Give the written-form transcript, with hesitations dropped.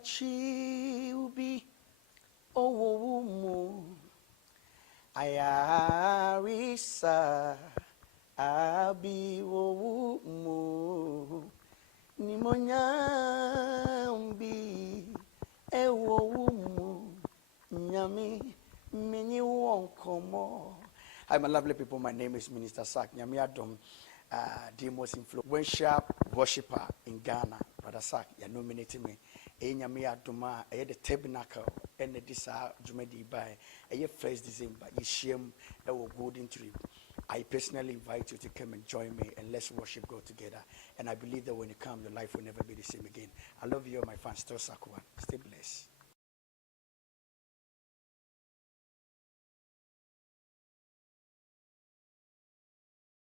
chiubi owumu ayarisa abi owumu nimonyambi ewumu nyami mini wonkomo. Hi, my lovely people. My name is Minister Sak Nyami Adom, the most influential worshiper in Ghana. Brother Sak, you nominated me. Nyami Adoma, the tabernacle, and this Jumedi by a 1st December. You shame a golden trip. I personally invite you to come and join me and let's worship God together. And I believe that when you come, your life will never be the same again. I love you, my fans. Still Sakwa. Stay blessed.